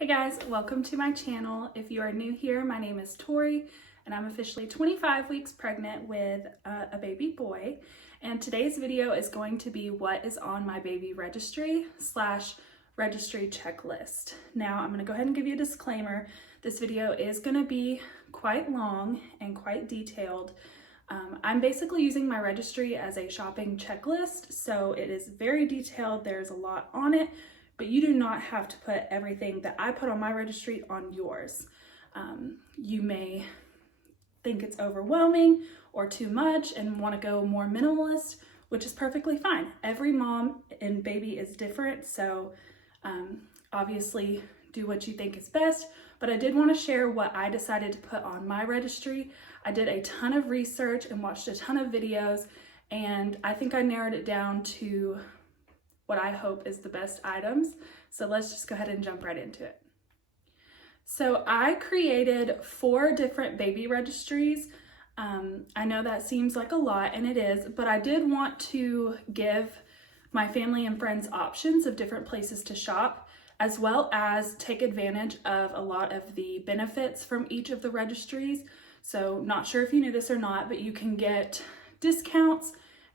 Hey guys, welcome to my channel. If you are new here, my name is Tori and I'm officially 25 weeks pregnant with a baby boy. And today's video is going to be what is on my baby registry / registry checklist. Now I'm gonna go ahead and give you a disclaimer. This video is gonna be quite long and quite detailed. I'm basically using my registry as a shopping checklist, so it is very detailed. There's a lot on it, but you do not have to put everything that I put on my registry on yours. You may think it's overwhelming or too much and want to go more minimalist, which is perfectly fine. Every mom and baby is different, so obviously do what you think is best, but I did want to share what I decided to put on my registry. I did a ton of research and watched a ton of videos, and I think I narrowed it down to what I hope is the best items. So let's just go ahead and jump right into it. So I created 4 different baby registries. I know that seems like a lot, and it is, but I did want to give my family and friends options of different places to shop, as well as take advantage of a lot of the benefits from each of the registries. So not sure if you knew this or not, but you can get discounts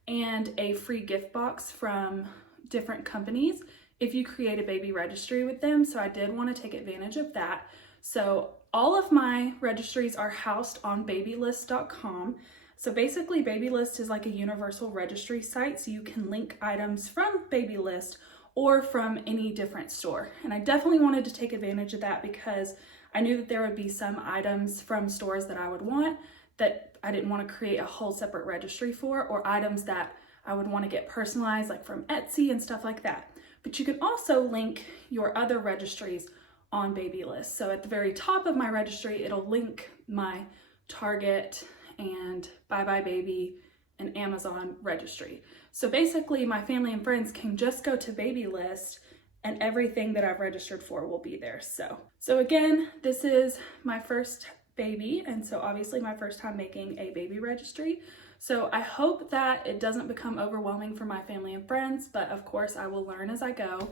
and a free gift box from different companies if you create a baby registry with them. So I did want to take advantage of that. So all of my registries are housed on babylist.com. So basically Babylist is like a universal registry site, so you can link items from Babylist or from any different store. And I definitely wanted to take advantage of that because I knew that there would be some items from stores that I would want that I didn't want to create a whole separate registry for, or items that I would want to get personalized, like from Etsy and stuff like that. But you can also link your other registries on Babylist. So at the very top of my registry, it'll link my Target and Bye Bye Baby and Amazon registry. So basically my family and friends can just go to Babylist and everything that I've registered for will be there. So again, this is my first baby, and so obviously my first time making a baby registry. So I hope that it doesn't become overwhelming for my family and friends, but of course I will learn as I go.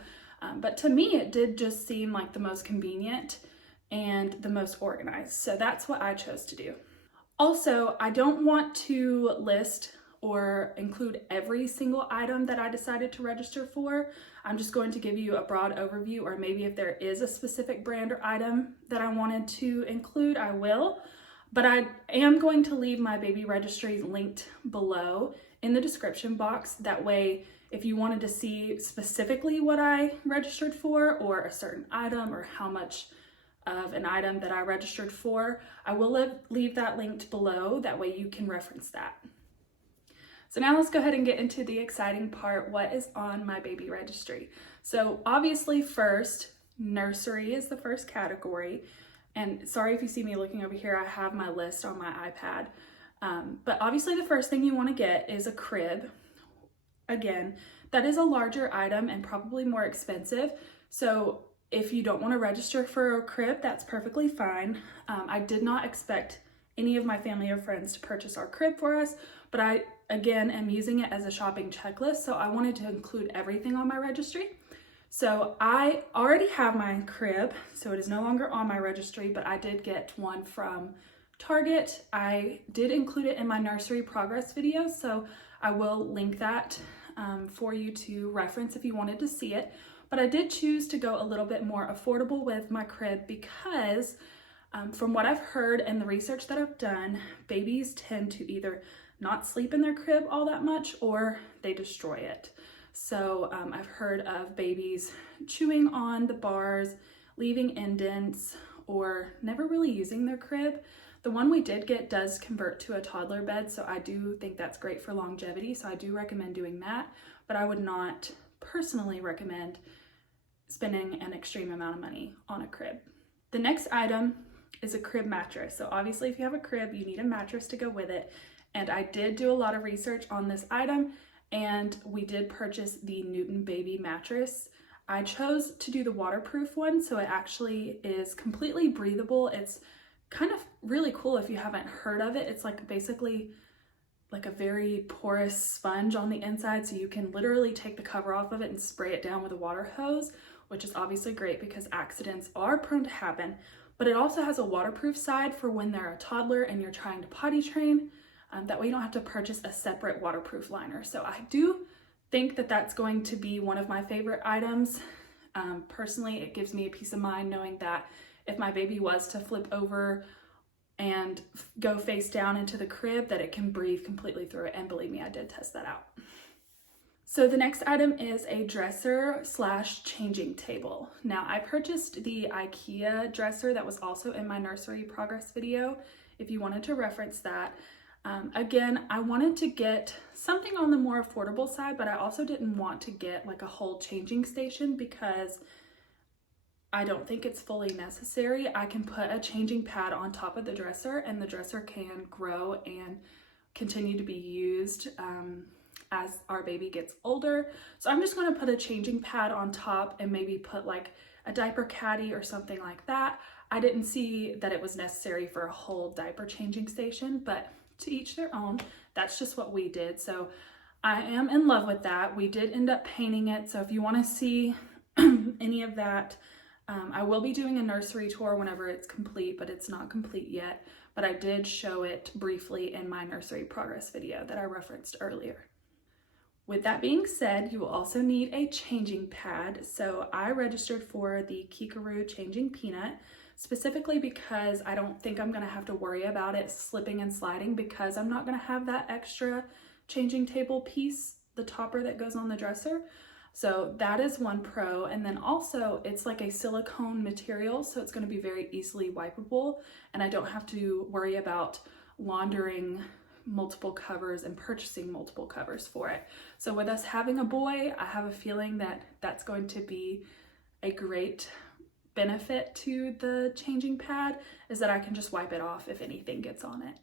But to me, it did just seem like the most convenient and the most organized. So that's what I chose to do. Also, I don't want to list or include every single item that I decided to register for. I'm just going to give you a broad overview, or maybe if there is a specific brand or item that I wanted to include, I will. But I am going to leave my baby registry linked below in the description box. That way, if you wanted to see specifically what I registered for, or a certain item, or how much of an item that I registered for, I will leave that linked below. That way you can reference that. So now let's go ahead and get into the exciting part, what is on my baby registry. So obviously first, nursery is the first category. And sorry if you see me looking over here, I have my list on my iPad. But obviously the first thing you want to get is a crib. Again, that is a larger item and probably more expensive. So if you don't want to register for a crib, that's perfectly fine. I did not expect any of my family or friends to purchase our crib for us, but I, again, am using it as a shopping checklist. So I wanted to include everything on my registry. So I already have my crib, so it is no longer on my registry, but I did get one from Target. I did include it in my nursery progress video, so I will link that for you to reference if you wanted to see it. But I did choose to go a little bit more affordable with my crib because from what I've heard and the research that I've done, babies tend to either not sleep in their crib all that much or they destroy it. So I've heard of babies chewing on the bars, leaving indents, or never really using their crib. The one we did get does convert to a toddler bed, so I do think that's great for longevity, so I do recommend doing that, but I would not personally recommend spending an extreme amount of money on a crib. The next item is a crib mattress. So obviously if you have a crib, you need a mattress to go with it, and I did do a lot of research on this item, and we did purchase the Newton Baby mattress. I chose to do the waterproof one, so it actually is completely breathable. It's kind of really cool if you haven't heard of it. It's like basically like a very porous sponge on the inside, so you can literally take the cover off of it and spray it down with a water hose, which is obviously great because accidents are prone to happen, but it also has a waterproof side for when they're a toddler and you're trying to potty train. That way you don't have to purchase a separate waterproof liner. So I do think that that's going to be one of my favorite items. Personally, it gives me a peace of mind knowing that if my baby was to flip over and go face down into the crib, that it can breathe completely through it. And believe me, I did test that out. So the next item is a dresser / changing table. Now I purchased the IKEA dresser that was also in my nursery progress video, if you wanted to reference that. Again, I wanted to get something on the more affordable side, but I also didn't want to get like a whole changing station because I don't think it's fully necessary. I can put a changing pad on top of the dresser and the dresser can grow and continue to be used as our baby gets older. So I'm just going to put a changing pad on top and maybe put like a diaper caddy or something like that. I didn't see that it was necessary for a whole diaper changing station, but to each their own. That's just what we did. So I am in love with that. We did end up painting it. So if you want to see any of that, I will be doing a nursery tour whenever it's complete, but it's not complete yet. But I did show it briefly in my nursery progress video that I referenced earlier. With that being said, you will also need a changing pad. So I registered for the Kikaroo Changing Peanut, specifically because I don't think I'm gonna have to worry about it slipping and sliding because I'm not gonna have that extra changing table piece, the topper that goes on the dresser. So that is one pro. And then also it's like a silicone material, so it's gonna be very easily wipeable and I don't have to worry about laundering multiple covers and purchasing multiple covers for it. So with us having a boy, I have a feeling that that's going to be a great benefit to the changing pad, is that I can just wipe it off if anything gets on it.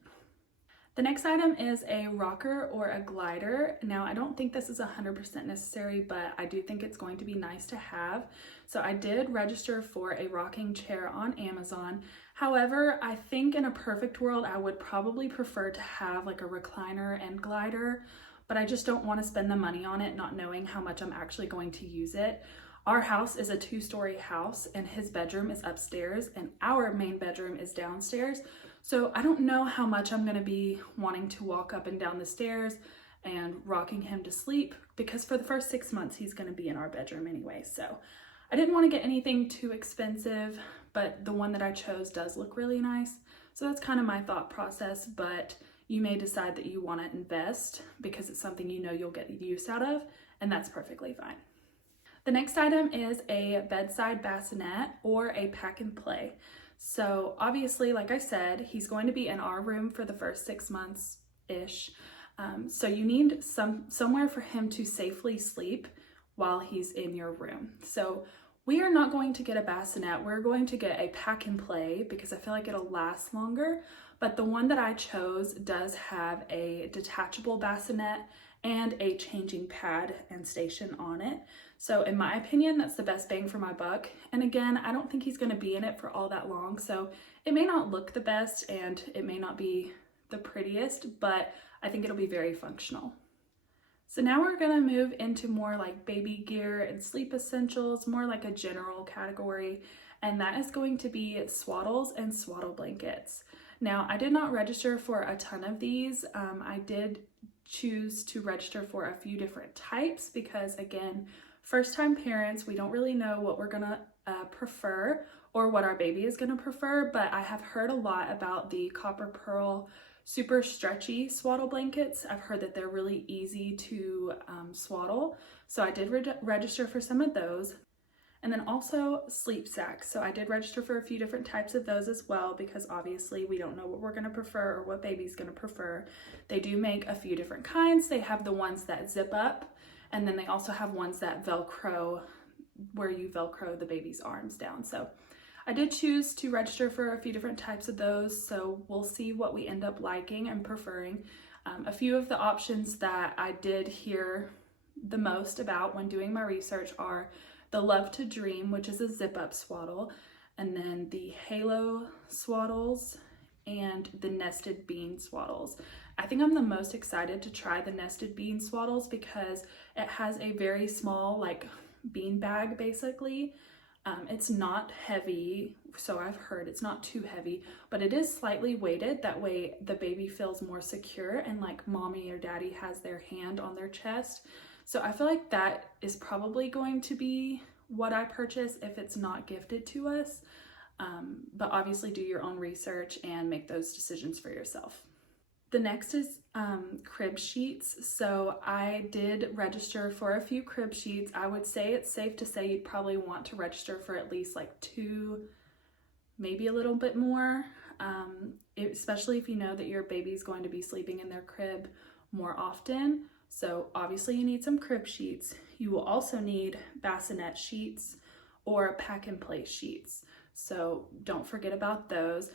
The next item is a rocker or a glider. Now I don't think this is 100% necessary, but I do think it's going to be nice to have. So I did register for a rocking chair on Amazon. However, I think in a perfect world, I would probably prefer to have like a recliner and glider, but I just don't want to spend the money on it, not knowing how much I'm actually going to use it. Our house is a 2-story house and his bedroom is upstairs and our main bedroom is downstairs. So I don't know how much I'm going to be wanting to walk up and down the stairs and rocking him to sleep, because for the first 6 months he's going to be in our bedroom anyway. So I didn't want to get anything too expensive, but the one that I chose does look really nice. So that's kind of my thought process, but you may decide that you want to invest because it's something you know you'll get use out of, and that's perfectly fine. The next item is a bedside bassinet or a pack and play. So obviously, like I said, he's going to be in our room for the first 6 months-ish. So you need somewhere for him to safely sleep while he's in your room. So we are not going to get a bassinet. We're going to get a pack and play because I feel like it'll last longer. But the one that I chose does have a detachable bassinet and a changing pad and station on it. So in my opinion, that's the best bang for my buck. And again, I don't think he's going to be in it for all that long. So it may not look the best and it may not be the prettiest, but I think it'll be very functional. So now we're going to move into more like baby gear and sleep essentials, more like a general category. And that is going to be swaddles and swaddle blankets. Now, I did not register for a ton of these. I did choose to register for a few different types because, again, first-time parents, we don't really know what we're gonna prefer or what our baby is gonna prefer, but I have heard a lot about the copper pearl super stretchy swaddle blankets. I've heard that they're really easy to swaddle, so I did register for some of those. And then also sleep sacks. So I did register for a few different types of those as well, because obviously we don't know what we're gonna prefer or what baby's gonna prefer. They do make a few different kinds. They have the ones that zip up, and then they also have ones that Velcro, where you Velcro the baby's arms down. So I did choose to register for a few different types of those, so we'll see what we end up liking and preferring. A few of the options that I did hear the most about when doing my research are the Love to Dream, which is a zip-up swaddle, and then the Halo swaddles and the Nested Bean swaddles. I think I'm the most excited to try the Nested Bean swaddles because it has a very small, like bean bag basically. It's not heavy, so I've heard it's not too heavy, but it is slightly weighted. That way the baby feels more secure and like mommy or daddy has their hand on their chest. So I feel like that is probably going to be what I purchase if it's not gifted to us. But obviously do your own research and make those decisions for yourself. The next is crib sheets. So I did register for a few crib sheets. I would say it's safe to say you'd probably want to register for at least like 2, maybe a little bit more, especially if you know that your baby's going to be sleeping in their crib more often. So obviously you need some crib sheets. You will also need bassinet sheets or pack and place sheets. So don't forget about those.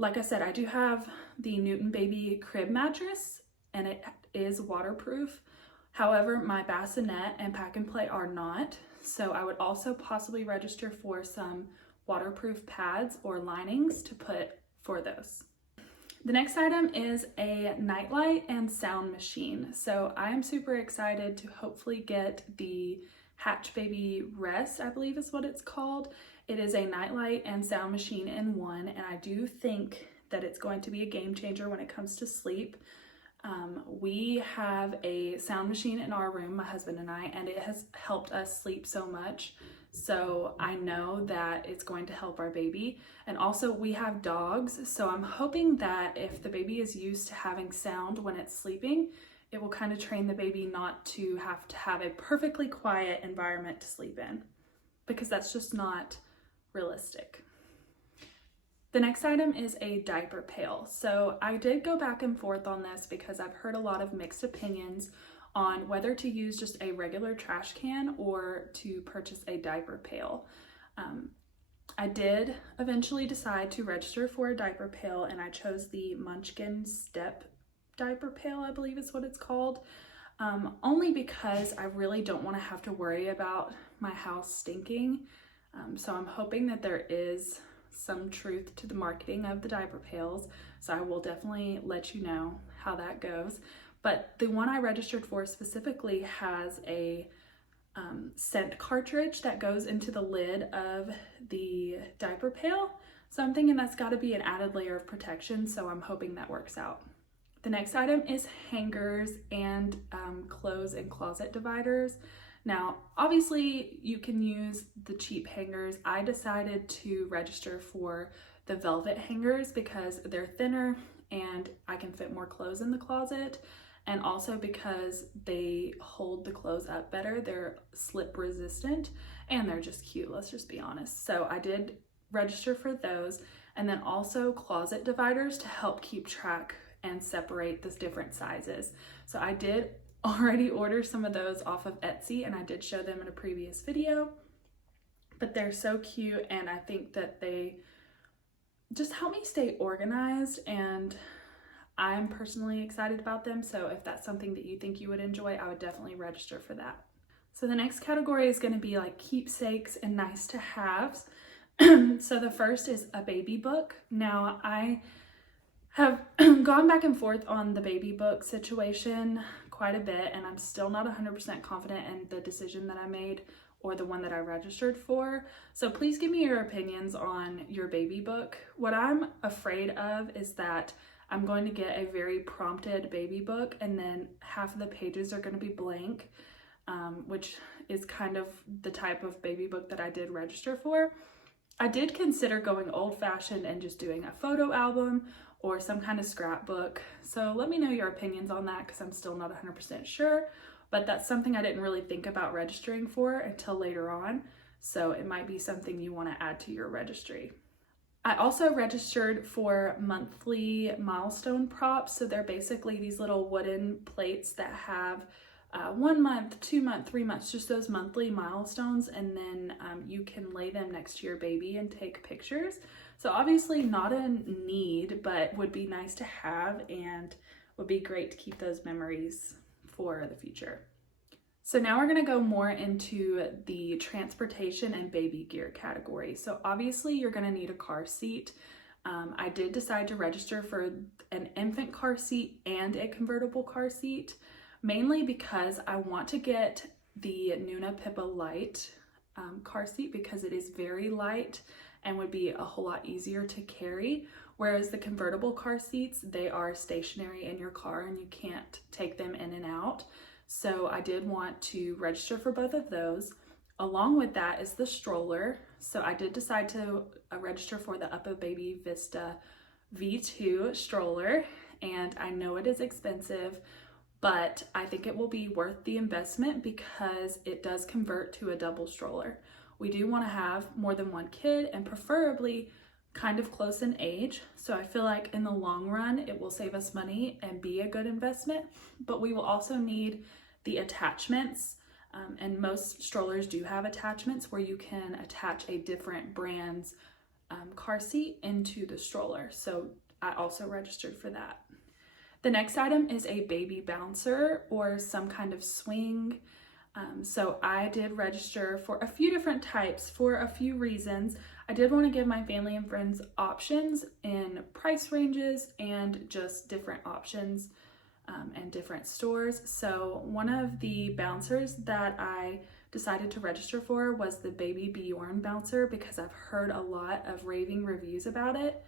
Like I said, I do have the Newton Baby crib mattress and it is waterproof. However, my bassinet and pack and play are not. So I would also possibly register for some waterproof pads or linings to put for those. The next item is a nightlight and sound machine. So I am super excited to hopefully get the Hatch Baby Rest, I believe is what it's called. It is a nightlight and sound machine in one, and I do think that it's going to be a game changer when it comes to sleep. We have a sound machine in our room, my husband and I, and it has helped us sleep so much. So I know that it's going to help our baby. And also we have dogs, so I'm hoping that if the baby is used to having sound when it's sleeping, it will kind of train the baby not to have a perfectly quiet environment to sleep in, because that's just not realistic. The next item is a diaper pail. So I did go back and forth on this because I've heard a lot of mixed opinions on whether to use just a regular trash can or to purchase a diaper pail. I did eventually decide to register for a diaper pail, and I chose the Munchkin Step diaper pail, I believe is what it's called, only because I really don't want to have to worry about my house stinking. So I'm hoping that there is some truth to the marketing of the diaper pails. So I will definitely let you know how that goes. But the one I registered for specifically has a scent cartridge that goes into the lid of the diaper pail. So I'm thinking that's got to be an added layer of protection. So I'm hoping that works out. The next item is hangers and clothes and closet dividers. Now, obviously you can use the cheap hangers. I decided to register for the velvet hangers because they're thinner and I can fit more clothes in the closet, and also because they hold the clothes up better. They're slip resistant and they're just cute, let's just be honest. So I did register for those, and then also closet dividers to help keep track and separate the different sizes. So I did already order some of those off of Etsy, and I did show them in a previous video, but they're so cute and I think that they just help me stay organized, and I'm personally excited about them. So if that's something that you think you would enjoy, I would definitely register for that. So the next category is going to be like keepsakes and nice to haves. So the first is a baby book. Now I have gone back and forth on the baby book situation quite a bit, and I'm still not 100% confident in the decision that I made or the one that I registered for. So please give me your opinions on your baby book. What I'm afraid of is that I'm going to get a very prompted baby book and then half of the pages are going to be blank, which is kind of the type of baby book that I did register for. I did consider going old-fashioned and just doing a photo album or some kind of scrapbook. So let me know your opinions on that because I'm still not 100% sure, but that's something I didn't really think about registering for until later on. So it might be something you want to add to your registry. I also registered for monthly milestone props. So they're basically these little wooden plates that have 1 month, 2 month, 3 months, just those monthly milestones, and then you can lay them next to your baby and take pictures. So obviously not a need, but would be nice to have and would be great to keep those memories for the future. So now we're going to go more into the transportation and baby gear category. So obviously you're going to need a car seat. I did decide to register for an infant car seat and a convertible car seat, mainly because I want to get the Nuna Pippa Light car seat because it is very light and would be a whole lot easier to carry. Whereas the convertible car seats, they are stationary in your car and you can't take them in and out. So I did want to register for both of those. Along with that is the stroller. So I did decide to register for the UPPababy Vista V2 stroller, and I know it is expensive, but I think it will be worth the investment because it does convert to a double stroller. We do want to have more than one kid and preferably kind of close in age. So I feel like in the long run, it will save us money and be a good investment, but we will also need the attachments. And most strollers do have attachments where you can attach a different brand's car seat into the stroller. So I also registered for that. The next item is a baby bouncer or some kind of swing. So I did register for a few different types for a few reasons. I did want to give my family and friends options in price ranges and just different options and different stores. So one of the bouncers that I decided to register for was the Baby Bjorn bouncer because I've heard a lot of raving reviews about it.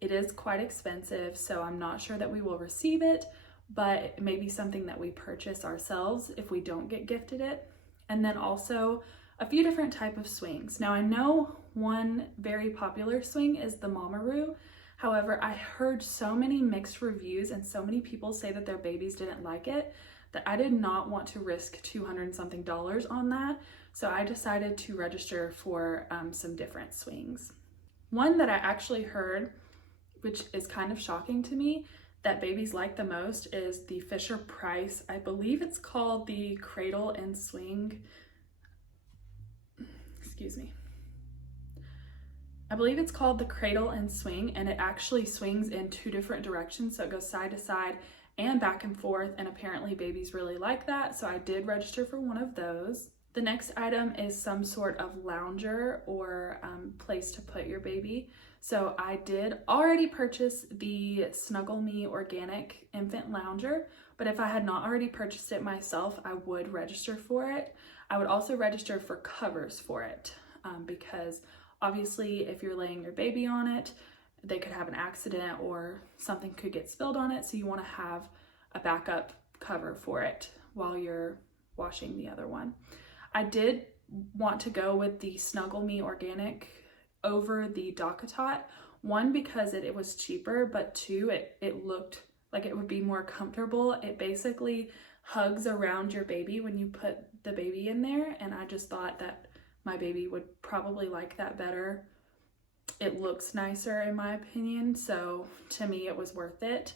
It is quite expensive, so I'm not sure that we will receive it, but it may be something that we purchase ourselves if we don't get gifted it. And then also a few different type of swings. Now I know one very popular swing is the Mamaroo. However, I heard so many mixed reviews and so many people say that their babies didn't like it that I did not want to risk $200 and something on that. So I decided to register for some different swings. One that I actually heard, which is kind of shocking to me, that babies like the most is the Fisher-Price. I believe it's called the Cradle and Swing. Excuse me. I believe it's called the Cradle and Swing, and it actually swings in two different directions. So it goes side to side and back and forth, and apparently babies really like that. So I did register for one of those. The next item is some sort of lounger or place to put your baby. So I did already purchase the Snuggle Me Organic Infant Lounger, but if I had not already purchased it myself, I would register for it. I would also register for covers for it because obviously if you're laying your baby on it, they could have an accident or something could get spilled on it. So you want to have a backup cover for it while you're washing the other one. I did want to go with the Snuggle Me Organic over the DockATot. One, because it was cheaper, but two, it looked like it would be more comfortable. It basically hugs around your baby when you put the baby in there, and I just thought that my baby would probably like that better. It looks nicer in my opinion, so to me it was worth it.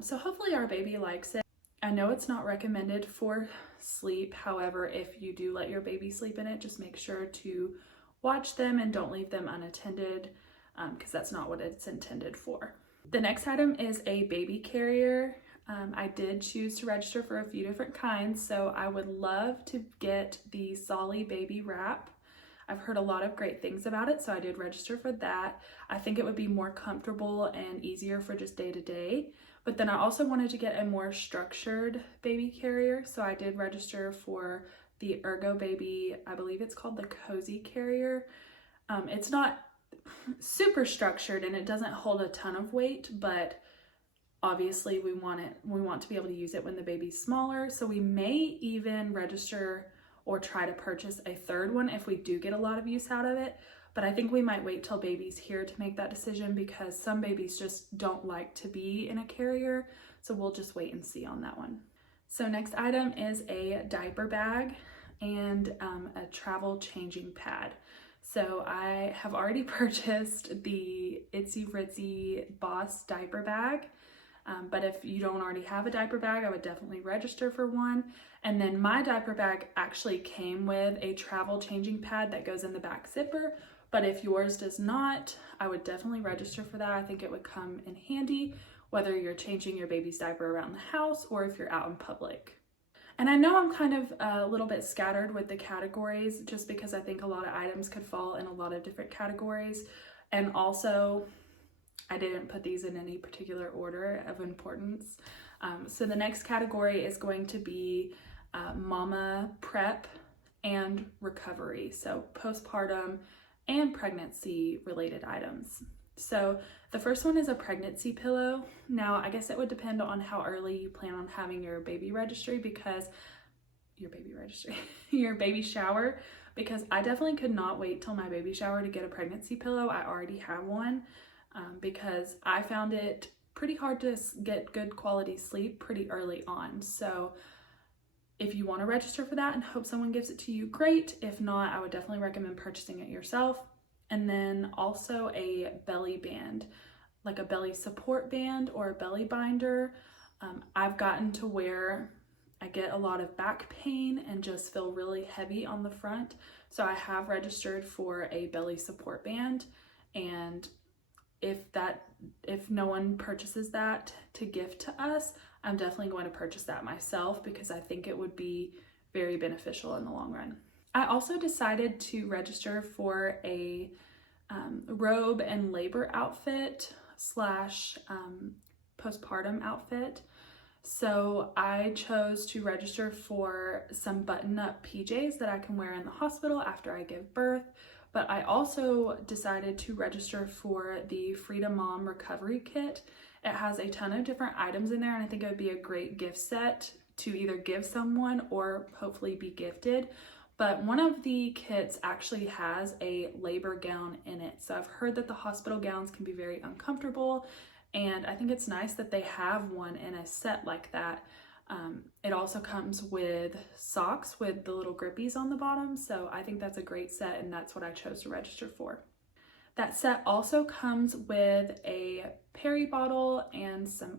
So hopefully our baby likes it. I know it's not recommended for sleep. However, if you do let your baby sleep in it, just make sure to watch them and don't leave them unattended because that's not what it's intended for. The next item is a baby carrier. I did choose to register for a few different kinds, so I would love to get the Solly Baby Wrap. I've heard a lot of great things about it, so I did register for that. I think it would be more comfortable and easier for just day to day. But then I also wanted to get a more structured baby carrier, so I did register for the Ergobaby, I believe it's called the Cozy Carrier. It's not super structured and it doesn't hold a ton of weight, but obviously we want to be able to use it when the baby's smaller. So we may even register or try to purchase a third one if we do get a lot of use out of it. But I think we might wait till baby's here to make that decision because some babies just don't like to be in a carrier. So we'll just wait and see on that one. So next item is a diaper bag and a travel changing pad. So I have already purchased the Itsy Ritzy Boss diaper bag. But if you don't already have a diaper bag, I would definitely register for one. And then my diaper bag actually came with a travel changing pad that goes in the back zipper. But if yours does not, I would definitely register for that. I think it would come in handy, whether you're changing your baby's diaper around the house or if you're out in public. And I know I'm kind of a little bit scattered with the categories just because I think a lot of items could fall in a lot of different categories. And also, I didn't put these in any particular order of importance. So the next category is going to be mama prep and recovery, so postpartum and pregnancy related items. So the first one is a pregnancy pillow. Now, I guess it would depend on how early you plan on having your baby registry, because your baby shower, because I definitely could not wait till my baby shower to get a pregnancy pillow. I already have one because I found it pretty hard to get good quality sleep pretty early on. So if you want to register for that and hope someone gives it to you, great. If not, I would definitely recommend purchasing it yourself. And then also a belly band, like a belly support band or a belly binder. I've gotten to where I get a lot of back pain and just feel really heavy on the front. So I have registered for a belly support band, and if no one purchases that to gift to us, I'm definitely going to purchase that myself because I think it would be very beneficial in the long run. I also decided to register for a robe and labor outfit slash postpartum outfit. So I chose to register for some button-up PJs that I can wear in the hospital after I give birth. But I also decided to register for the Freedom Mom Recovery Kit. It has a ton of different items in there, and I think it would be a great gift set to either give someone or hopefully be gifted. But one of the kits actually has a labor gown in it. So I've heard that the hospital gowns can be very uncomfortable, and I think it's nice that they have one in a set like that. It also comes with socks with the little grippies on the bottom, so I think that's a great set, and that's what I chose to register for. That set also comes with a Perry bottle and some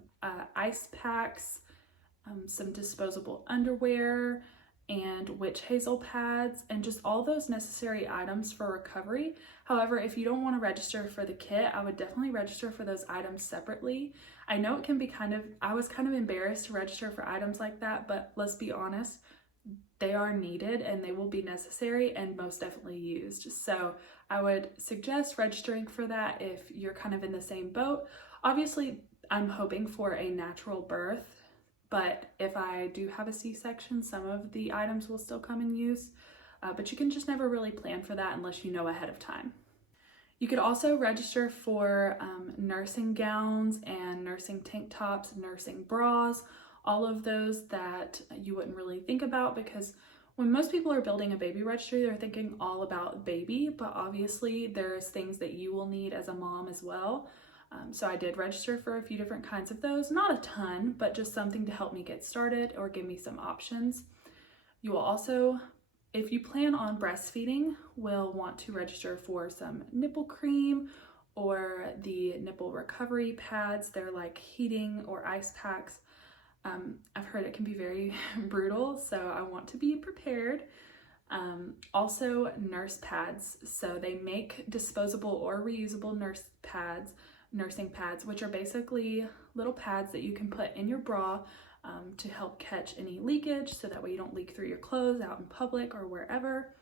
ice packs, some disposable underwear, and witch hazel pads, and just all those necessary items for recovery. However, if you don't want to register for the kit, I would definitely register for those items separately. I know it can be I was kind of embarrassed to register for items like that, but let's be honest, they are needed and they will be necessary and most definitely used. So I would suggest registering for that if you're kind of in the same boat. Obviously, I'm hoping for a natural birth, but if I do have a C-section, some of the items will still come in use, but you can just never really plan for that unless you know ahead of time. You could also register for nursing gowns and nursing tank tops, nursing bras, all of those that you wouldn't really think about, because when most people are building a baby registry, they're thinking all about baby, but obviously there's things that you will need as a mom as well. So I did register for a few different kinds of those, not a ton, but just something to help me get started or give me some options. You will also, if you plan on breastfeeding, will want to register for some nipple cream or the nipple recovery pads. They're like heating or ice packs. I've heard it can be very brutal, so I want to be prepared. Also nurse pads. So they make disposable or reusable nursing pads, which are basically little pads that you can put in your bra to help catch any leakage, so that way you don't leak through your clothes out in public or wherever.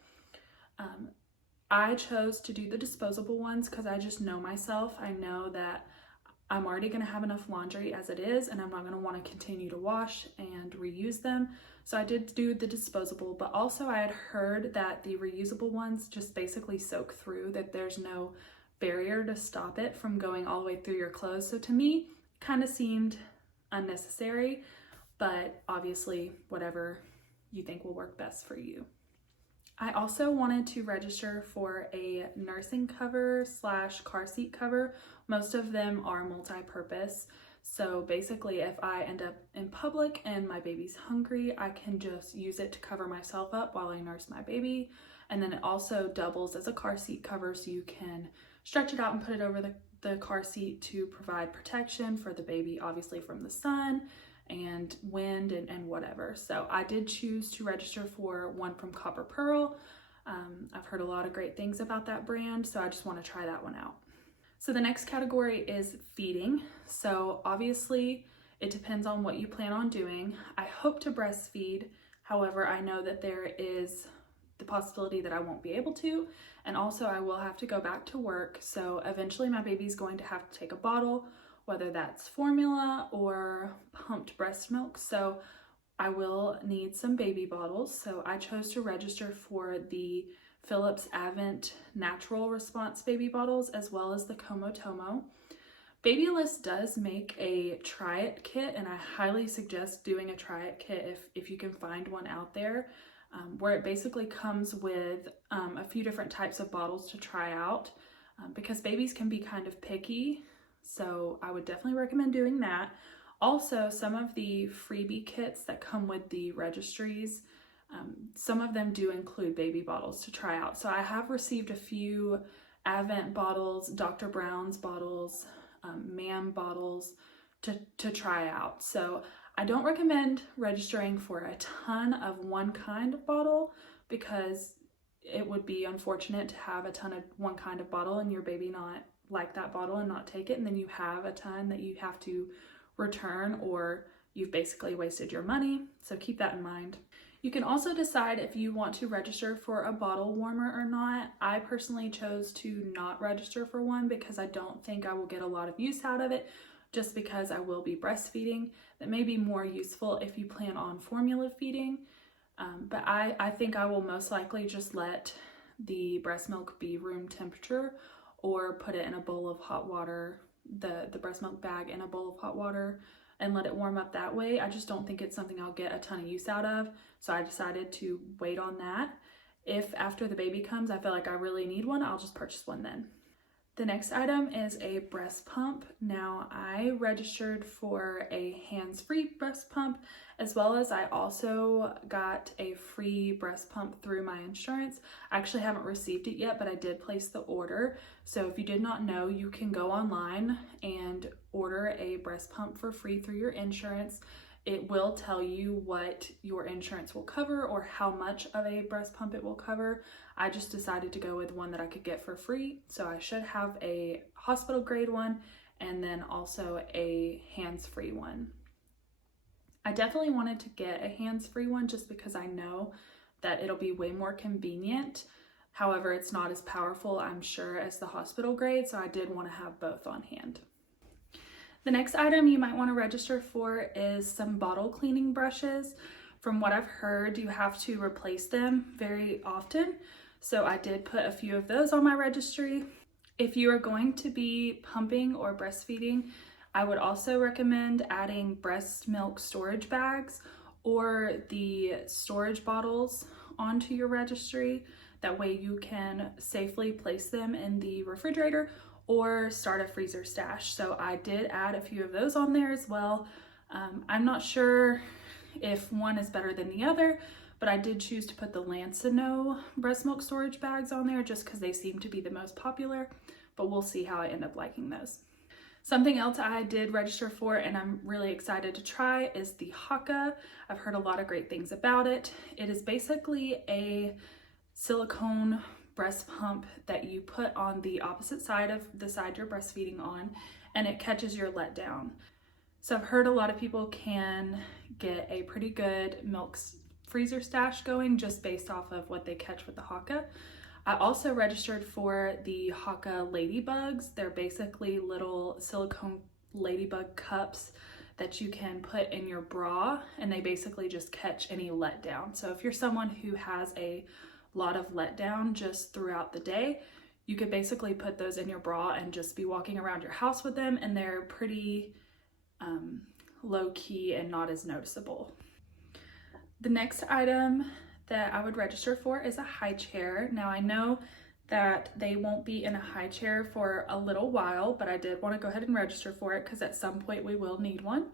I chose to do the disposable ones because I just know myself. I know that I'm already going to have enough laundry as it is, and I'm not going to want to continue to wash and reuse them. So I did do the disposable, but also I had heard that the reusable ones just basically soak through, that there's no barrier to stop it from going all the way through your clothes. So to me, it kind of seemed unnecessary, but obviously whatever you think will work best for you. I also wanted to register for a nursing cover / car seat cover. Most of them are multi-purpose. So basically, if I end up in public and my baby's hungry, I can just use it to cover myself up while I nurse my baby. And then it also doubles as a car seat cover, so you can stretch it out and put it over the car seat to provide protection for the baby, obviously from the sun and wind and whatever. So I did choose to register for one from Copper Pearl. I've heard a lot of great things about that brand, so I just want to try that one out. So the next category is feeding. So obviously it depends on what you plan on doing. I hope to breastfeed. However, I know that there is the possibility that I won't be able to, and also I will have to go back to work. So eventually my baby's going to have to take a bottle, whether that's formula or pumped breast milk. So I will need some baby bottles. So I chose to register for the Philips Avent Natural Response baby bottles as well as the Comotomo. Babylist does make a try it kit, and I highly suggest doing a try it kit if you can find one out there, where it basically comes with a few different types of bottles to try out, because babies can be kind of picky. So I would definitely recommend doing that. Also, some of the freebie kits that come with the registries, some of them do include baby bottles to try out. So I have received a few Avent bottles, Dr. Brown's bottles, MAM bottles to try out. So I don't recommend registering for a ton of one kind of bottle, because it would be unfortunate to have a ton of one kind of bottle and your baby not like that bottle and not take it, and then you have a ton that you have to return, or you've basically wasted your money. So keep that in mind. You can also decide if you want to register for a bottle warmer or not. I personally chose to not register for one because I don't think I will get a lot of use out of it, just because I will be breastfeeding. That may be more useful if you plan on formula feeding, but I think I will most likely just let the breast milk be room temperature, or put it in a bowl of hot water, the breast milk bag in a bowl of hot water, and let it warm up that way. I just don't think it's something I'll get a ton of use out of, so I decided to wait on that. If after the baby comes I feel like I really need one, I'll just purchase one then. The next item is a breast pump. Now, I registered for a hands-free breast pump, as well as I also got a free breast pump through my insurance. I actually haven't received it yet, but I did place the order. So if you did not know, you can go online and order a breast pump for free through your insurance. It will tell you what your insurance will cover or how much of a breast pump it will cover. I just decided to go with one that I could get for free. So I should have a hospital grade one and then also a hands-free one. I definitely wanted to get a hands-free one just because I know that it'll be way more convenient. However, it's not as powerful, I'm sure, as the hospital grade, so I did want to have both on hand. The next item you might want to register for is some bottle cleaning brushes. From what I've heard, you have to replace them very often, so I did put a few of those on my registry. If you are going to be pumping or breastfeeding, I would also recommend adding breast milk storage bags or the storage bottles onto your registry. That way you can safely place them in the refrigerator or start a freezer stash. So I did add a few of those on there as well. I'm not sure if one is better than the other, but I did choose to put the Lancino breast milk storage bags on there just because they seem to be the most popular, but we'll see how I end up liking those. Something else I did register for and I'm really excited to try is the Haka. I've heard a lot of great things about it. It is basically a silicone breast pump that you put on the opposite side of the side you're breastfeeding on, and it catches your letdown. So I've heard a lot of people can get a pretty good milk freezer stash going just based off of what they catch with the Haka. I also registered for the Haka ladybugs. They're basically little silicone ladybug cups that you can put in your bra, and they basically just catch any letdown. So if you're someone who has a lot of letdown just throughout the day, you could basically put those in your bra and just be walking around your house with them, and they're pretty low key and not as noticeable. The next item that I would register for is a high chair. Now I know that they won't be in a high chair for a little while, but I did want to go ahead and register for it because at some point we will need one.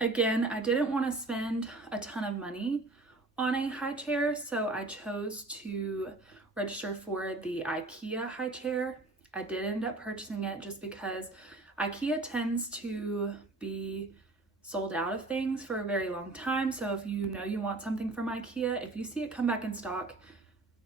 Again, I didn't want to spend a ton of money on a high chair, so I chose to register for the IKEA high chair. I did end up purchasing it just because IKEA tends to be sold out of things for a very long time. So if you know you want something from IKEA, if you see it come back in stock,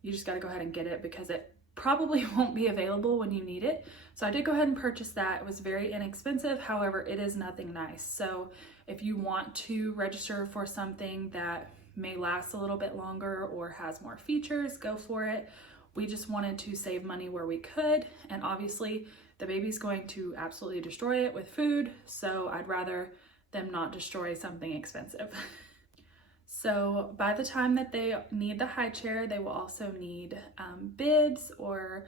you just got to go ahead and get it because it probably won't be available when you need it. So I did go ahead and purchase that. It was very inexpensive. However, it is nothing nice. So if you want to register for something that may last a little bit longer or has more features, go for it. We just wanted to save money where we could, and obviously the baby's going to absolutely destroy it with food, so I'd rather them not destroy something expensive. So by the time that they need the high chair, they will also need bibs or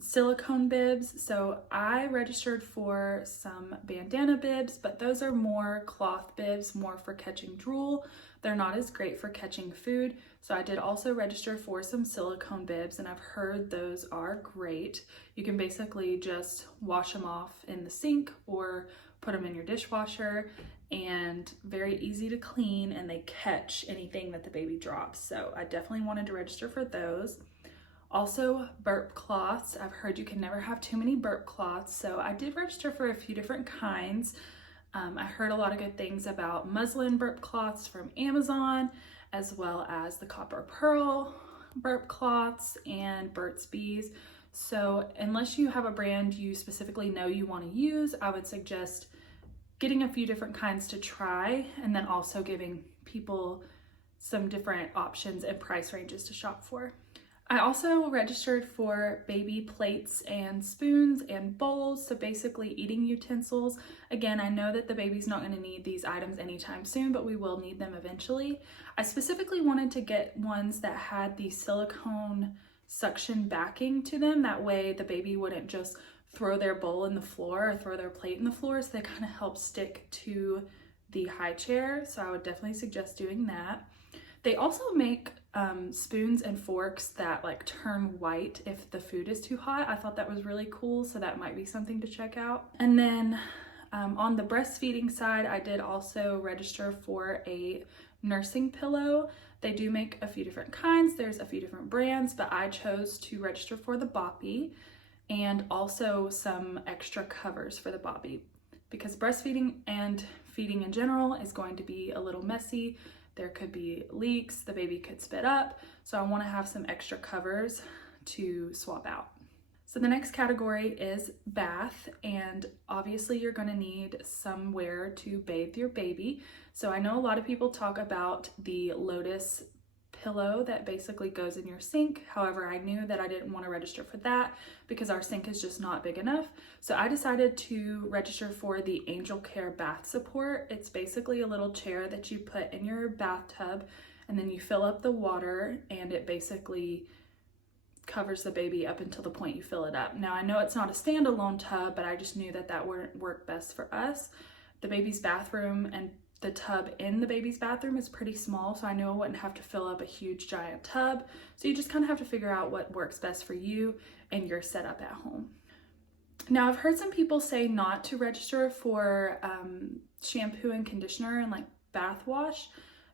silicone bibs. So I registered for some bandana bibs, but those are more cloth bibs, more for catching drool. They're not as great for catching food. So I did also register for some silicone bibs, and I've heard those are great. You can basically just wash them off in the sink or put them in your dishwasher, and very easy to clean, and they catch anything that the baby drops. So I definitely wanted to register for those. Also, burp cloths. I've heard you can never have too many burp cloths, so I did register for a few different kinds. I heard a lot of good things about muslin burp cloths from Amazon, as well as the copper pearl burp cloths and Burt's Bees. So unless you have a brand you specifically know you want to use, I would suggest getting a few different kinds to try, and then also giving people some different options and price ranges to shop for. I also registered for baby plates and spoons and bowls, so basically eating utensils. Again, I know that the baby's not going to need these items anytime soon, but we will need them eventually. I specifically wanted to get ones that had the silicone suction backing to them. That way the baby wouldn't just throw their bowl in the floor or throw their plate in the floor, so they kind of help stick to the high chair. So I would definitely suggest doing that. They also make spoons and forks that like turn white if the food is too hot. I thought that was really cool, so that might be something to check out. And then on the breastfeeding side, I did also register for a nursing pillow. They do make a few different kinds. There's a few different brands, but I chose to register for the Boppy, and also some extra covers for the Boppy, because breastfeeding and feeding in general is going to be a little messy. There could be leaks, the baby could spit up, so I want to have some extra covers to swap out. So the next category is bath, and obviously you're going to need somewhere to bathe your baby. So I know a lot of people talk about the Lotus pillow that basically goes in your sink. However, I knew that I didn't want to register for that because our sink is just not big enough. So I decided to register for the Angel Care Bath Support. It's basically a little chair that you put in your bathtub, and then you fill up the water, and it basically covers the baby up until the point you fill it up. Now I know it's not a standalone tub, but I just knew that that wouldn't work best for us. The baby's bathroom and the tub in the baby's bathroom is pretty small, so I knew I wouldn't have to fill up a huge giant tub. So you just kind of have to figure out what works best for you and your setup at home. Now I've heard some people say not to register for shampoo and conditioner and like bath wash,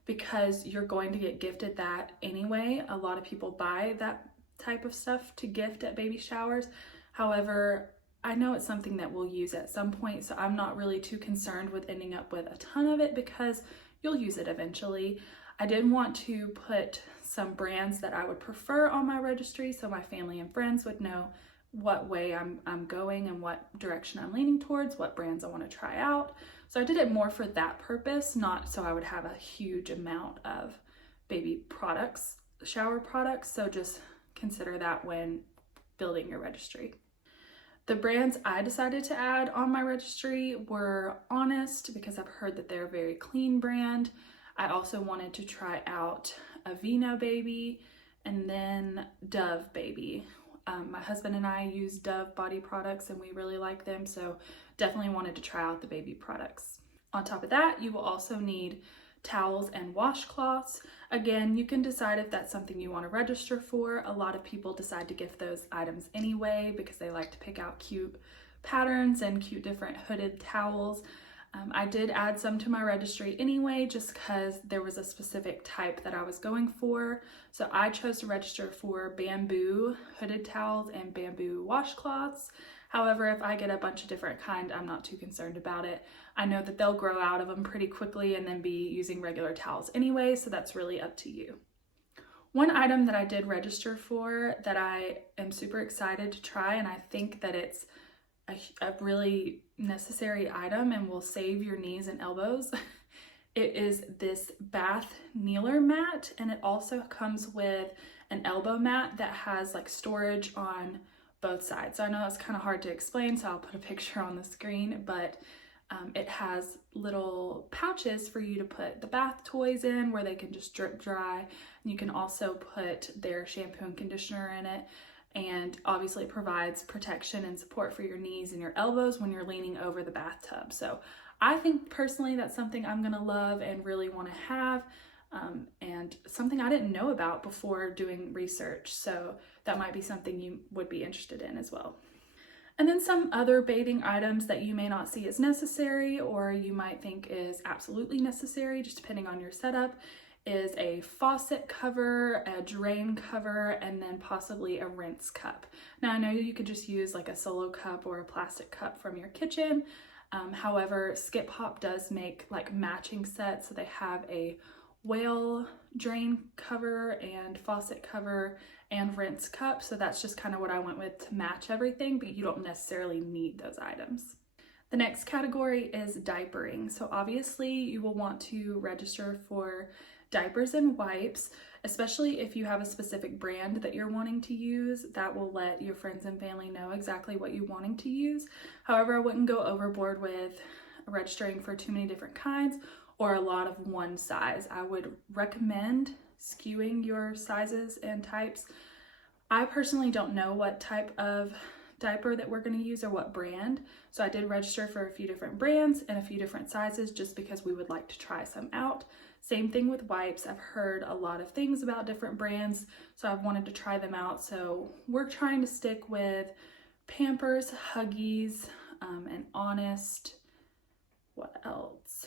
because you're going to get gifted that anyway. A lot of people buy that type of stuff to gift at baby showers. However, I know it's something that we'll use at some point, so I'm not really too concerned with ending up with a ton of it because you'll use it eventually. I did want to put some brands that I would prefer on my registry so my family and friends would know what way I'm going and what direction I'm leaning towards, what brands I want to try out. So I did it more for that purpose, not so I would have a huge amount of baby products, shower products. So just consider that when building your registry. The brands I decided to add on my registry were Honest, because I've heard that they're a very clean brand. I also wanted to try out Aveeno Baby, and then Dove Baby. My husband and I use Dove body products and we really like them, so definitely wanted to try out the baby products. On top of that, you will also need towels and washcloths. Again, you can decide if that's something you want to register for. A lot of people decide to gift those items anyway because they like to pick out cute patterns and cute different hooded towels. I did add some to my registry anyway, just because there was a specific type that I was going for. So I chose to register for bamboo hooded towels and bamboo washcloths. However, if I get a bunch of different kind, I'm not too concerned about it. I know that they'll grow out of them pretty quickly and then be using regular towels anyway, so that's really up to you. One item that I did register for that I am super excited to try, and I think that it's a really necessary item and will save your knees and elbows. It is this bath kneeler mat, and it also comes with an elbow mat that has like storage on both sides. So I know it's kind of hard to explain, so I'll put a picture on the screen, but It has little pouches for you to put the bath toys in where they can just drip dry. And you can also put their shampoo and conditioner in it. And obviously it provides protection and support for your knees and your elbows when you're leaning over the bathtub. So I think personally that's something I'm gonna love and really wanna have, and something I didn't know about before doing research. So that might be something you would be interested in as well. And then some other bathing items that you may not see as necessary or you might think is absolutely necessary, just depending on your setup, is a faucet cover, a drain cover, and then possibly a rinse cup. Now I know you could just use like a solo cup or a plastic cup from your kitchen. However, Skip Hop does make like matching sets. So they have a whale drain cover and faucet cover and rinse cup. So that's just kind of what I went with to match everything, but you don't necessarily need those items. The next category is diapering. So obviously you will want to register for diapers and wipes, especially if you have a specific brand that you're wanting to use. That will let your friends and family know exactly what you're wanting to use. However, I wouldn't go overboard with registering for too many different kinds or a lot of one size. I would recommend skewing your sizes and types. I personally don't know what type of diaper that we're going to use or what brand, so I did register for a few different brands and a few different sizes just because we would like to try some out. Same thing with wipes. I've heard a lot of things about different brands, so I've wanted to try them out. So we're trying to stick with Pampers, Huggies, and Honest. What else?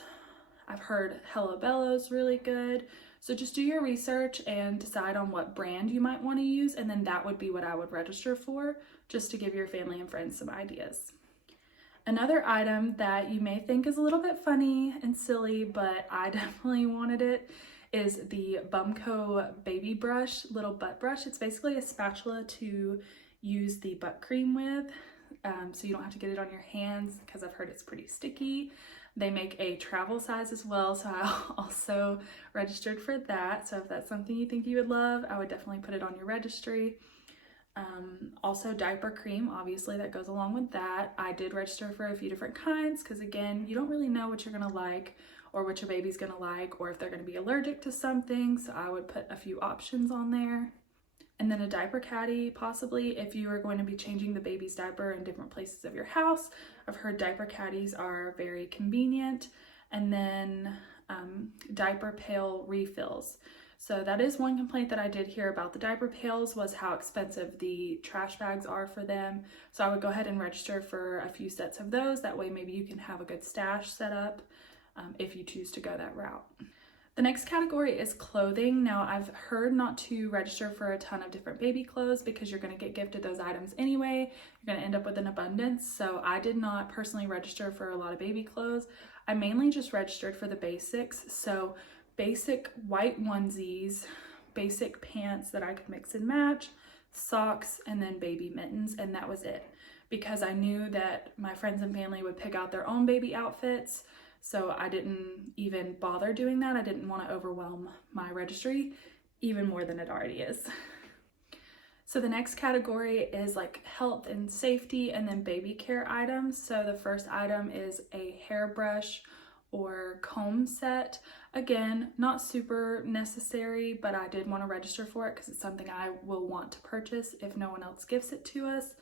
I've heard Hello Bello's really good. So just do your research and decide on what brand you might want to use, and then that would be what I would register for, just to give your family and friends some ideas. Another item that you may think is a little bit funny and silly, but I definitely wanted it, is the Bumco baby brush, little butt brush. It's basically a spatula to use the butt cream with, so you don't have to get it on your hands because I've heard it's pretty sticky. They make a travel size as well, so I also registered for that. So if that's something you think you would love, I would definitely put it on your registry. Also diaper cream, obviously that goes along with that. I did register for a few different kinds because again, you don't really know what you're gonna like or what your baby's gonna like or if they're gonna be allergic to something, so I would put a few options on there. And then a diaper caddy, possibly if you are going to be changing the baby's diaper in different places of your house. I've heard diaper caddies are very convenient. And then diaper pail refills. So that is one complaint that I did hear about the diaper pails, was how expensive the trash bags are for them. So I would go ahead and register for a few sets of those. That way maybe you can have a good stash set up if you choose to go that route. The next category is clothing. Now I've heard not to register for a ton of different baby clothes because you're going to get gifted those items anyway. You're going to end up with an abundance. So I did not personally register for a lot of baby clothes. I mainly just registered for the basics. So basic white onesies, basic pants that I could mix and match, socks, and then baby mittens, and that was it. Because I knew that my friends and family would pick out their own baby outfits. So I didn't even bother doing that. I didn't want to overwhelm my registry even more than it already is. So the next category is like health and safety and then baby care items. So the first item is a hairbrush or comb set. Again, not super necessary, but I did want to register for it because it's something I will want to purchase if no one else gives it to us.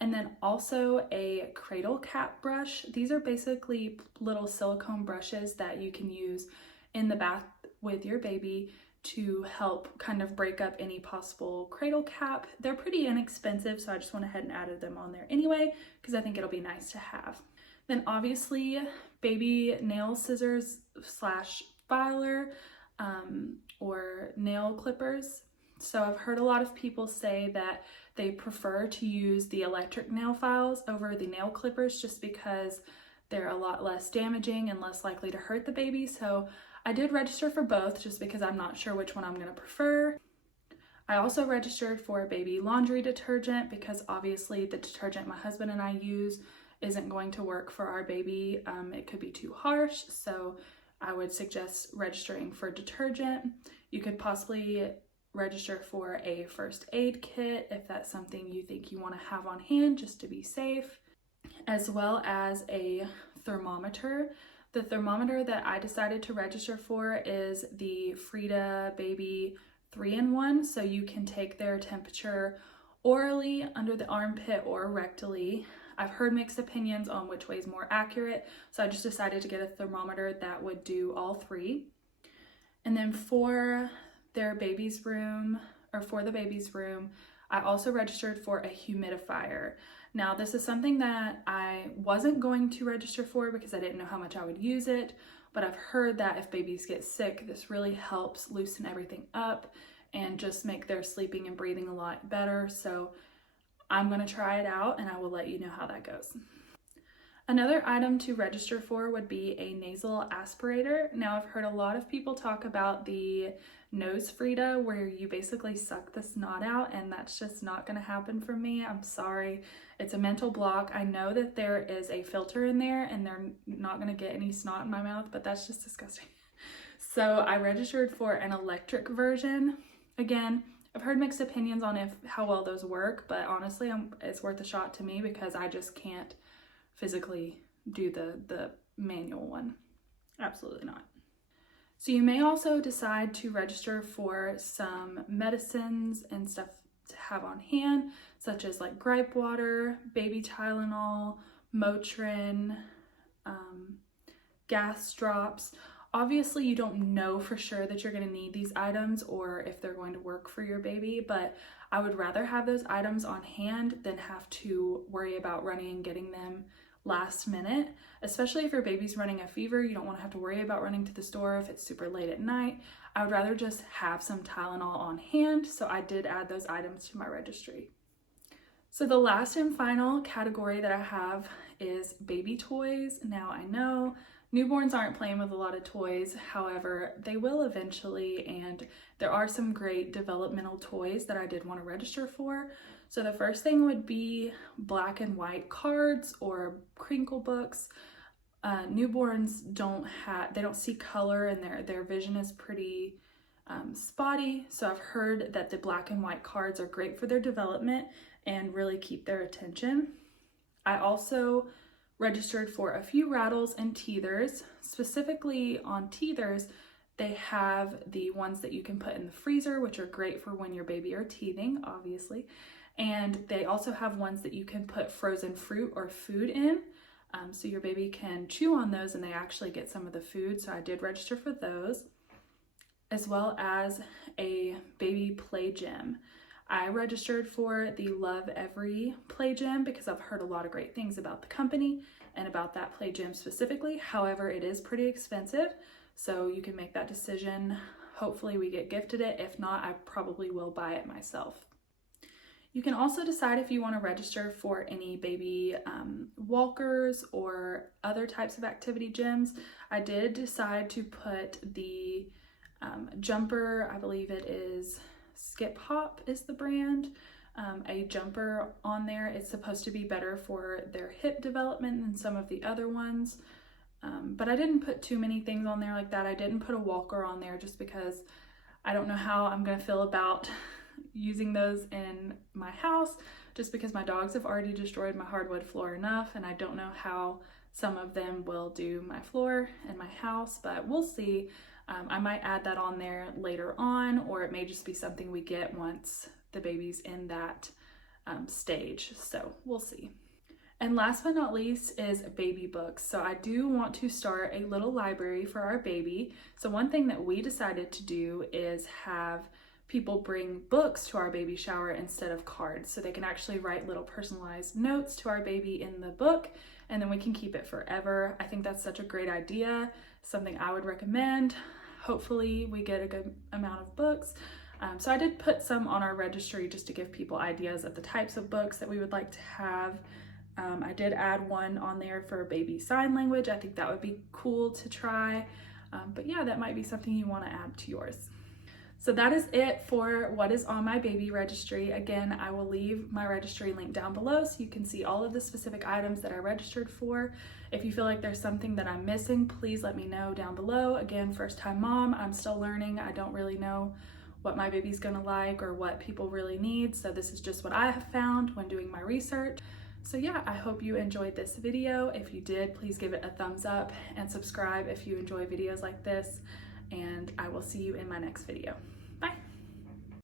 And then also a cradle cap brush. These are basically little silicone brushes that you can use in the bath with your baby to help kind of break up any possible cradle cap. They're pretty inexpensive, so I just went ahead and added them on there anyway because I think it'll be nice to have. Then obviously baby nail scissors slash filer or nail clippers. So I've heard a lot of people say that they prefer to use the electric nail files over the nail clippers just because they're a lot less damaging and less likely to hurt the baby. So I did register for both just because I'm not sure which one I'm going to prefer. I also registered for baby laundry detergent because obviously the detergent my husband and I use isn't going to work for our baby. It could be too harsh, so I would suggest registering for detergent. You could possibly register for a first aid kit if that's something you think you want to have on hand just to be safe. as well as a thermometer. The thermometer that I decided to register for is the Frida Baby 3-in-1, so you can take their temperature orally, under the armpit, or rectally. I've heard mixed opinions on which way is more accurate, so I just decided to get a thermometer that would do all three. And then for their baby's room, or for the baby's room, I also registered for a humidifier. Now, this is something that I wasn't going to register for because I didn't know how much I would use it, but I've heard that if babies get sick, this really helps loosen everything up and just make their sleeping and breathing a lot better. So I'm gonna try it out and I will let you know how that goes. Another item to register for would be a nasal aspirator. Now, I've heard a lot of people talk about the nose Frida, where you basically suck the snot out, and that's just not going to happen for me. I'm sorry. It's a mental block. I know that there is a filter in there and they're not going to get any snot in my mouth, but that's just disgusting. So I registered for an electric version. Again, I've heard mixed opinions on how well those work, but honestly, it's worth a shot to me because I just can't physically do the manual one. Absolutely not. So you may also decide to register for some medicines and stuff to have on hand, such as like gripe water, baby Tylenol, Motrin, gas drops. Obviously, you don't know for sure that you're going to need these items or if they're going to work for your baby, but I would rather have those items on hand than have to worry about running and getting them last minute, especially if your baby's running a fever. You don't want to have to worry about running to the store if it's super late at night. I would rather just have some Tylenol on hand, so I did add those items to my registry. So the last and final category that I have is baby toys. Now, I know newborns aren't playing with a lot of toys, however, they will eventually, and there are some great developmental toys that I did want to register for. So the first thing would be black and white cards or crinkle books. Newborns don't see color, and their vision is pretty spotty. So I've heard that the black and white cards are great for their development and really keep their attention. I also registered for a few rattles and teethers. Specifically on teethers, they have the ones that you can put in the freezer, which are great for when your baby are teething, obviously. And they also have ones that you can put frozen fruit or food in. So your baby can chew on those and they actually get some of the food. So I did register for those, as well as a baby play gym. I registered for the Love Every play gym because I've heard a lot of great things about the company and about that play gym specifically. However, it is pretty expensive, so you can make that decision. Hopefully we get gifted it. If not, I probably will buy it myself. You can also decide if you want to register for any baby walkers or other types of activity gyms. I did decide to put the jumper, I believe it is Skip Hop is the brand, a jumper on there. It's supposed to be better for their hip development than some of the other ones. But I didn't put too many things on there like that. I didn't put a walker on there just because I don't know how I'm going to feel about using those in my house, just because my dogs have already destroyed my hardwood floor enough, and I don't know how some of them will do my floor in my house, but we'll see. I might add that on there later on, or it may just be something we get once the baby's in that stage, so we'll see. And last but not least is baby books. So I do want to start a little library for our baby. So one thing that we decided to do is have people bring books to our baby shower instead of cards, so they can actually write little personalized notes to our baby in the book, and then we can keep it forever. I think that's such a great idea, something I would recommend. Hopefully we get a good amount of books. So I did put some on our registry just to give people ideas of the types of books that we would like to have. I did add one on there for baby sign language. I think that would be cool to try. But yeah, that might be something you want to add to yours. So that is it for what is on my baby registry. Again, I will leave my registry link down below so you can see all of the specific items that I registered for. If you feel like there's something that I'm missing, please let me know down below. Again, first time mom, I'm still learning. I don't really know what my baby's gonna like or what people really need. So this is just what I have found when doing my research. So yeah, I hope you enjoyed this video. If you did, please give it a thumbs up and subscribe if you enjoy videos like this, and I will see you in my next video.